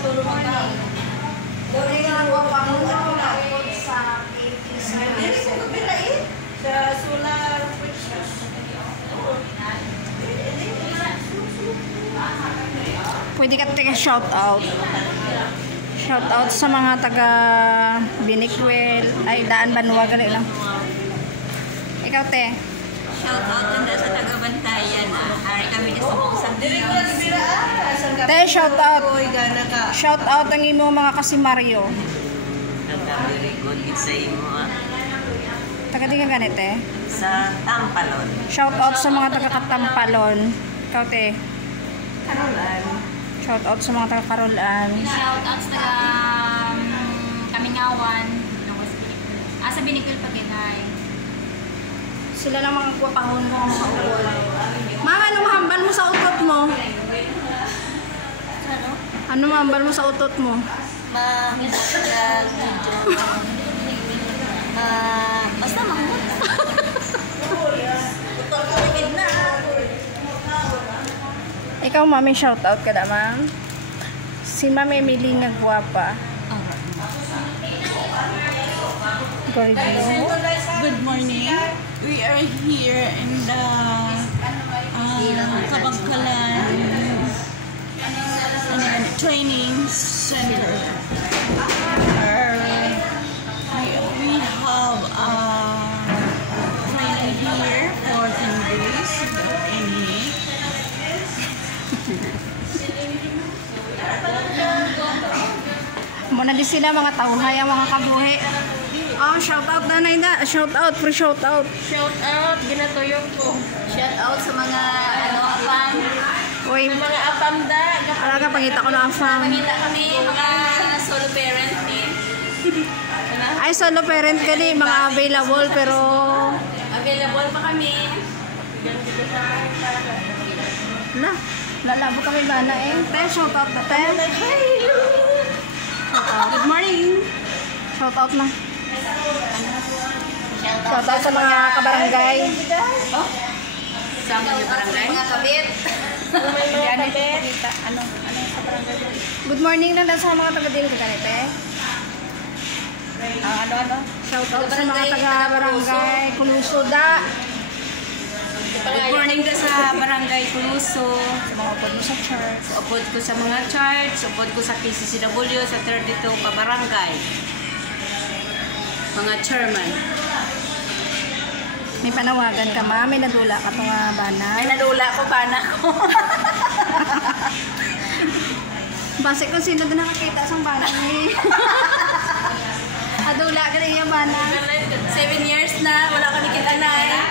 tulong mo na. Doon nga ako pangungapod sa 80 sa solar pictures. Pwede ka taga shout out. Shout out sa mga taga Binikwel, ay Daan Banwa gali lang. Ikaw te. Shout out din sa taga Bantayan. Ari kami sa Bungsang. Te, shout out. Shout out ang imo mga kasimaryo. Very good sa imo. Taga di ka ganite? Sa Tampalon. Shout out sa mga taga Katampalon. Ikaw te. Karolan. Shout out sa mga taga Karolan. Shout out sa taga Kamingawan. Sa Binikwil Paginay. Sila lang mga kuwapahon mo ang mga ukol. Mama, ano mahamban mo sa utot mo? Ano mahamban mo sa utot mo? Basta mahmud. Ikaw, mami, shout out ka naman. Si Mami Emily nga guwapa. Good morning. We are here in the Kabangkalan training center. We have training here for 10 days. Muna di sila mga tauhay ang mga kabuhi. Oh, shout out na na. Shout out, free shout out. Shout out, ginatuyok ko. Shout out sa mga apam. Uy, Mga apamda. alaga pangita ko na ang fam. Pangita kami mga solo parent ni. Ay, solo parent ka ni, mga available pero Available pa kami. na, lalabo kami bana eh. Te, shout out na te. Good morning. Shout out na. Shout out sa mga kabarangay. Sa mga barangay. Mga kabit. Ano sa barangay? Good morning lang sa mga taga-dil ka ganite. Ano? Shout out sa mga taga-barangay Kulusoda. Good morning din sa barangay Culuso. Sa mga upod mo sa church. Upod ko sa mga church, upod ko sa PCCW, sa 32 pa barangay. Mga chairman. May panawagan ka ma, may nadula ka pa nga bana. May nadula ko, bana ko. Base kung sino na nakakita sa bana ni. Adula ka rin yung bana. 7 years na, wala kami kita na eh.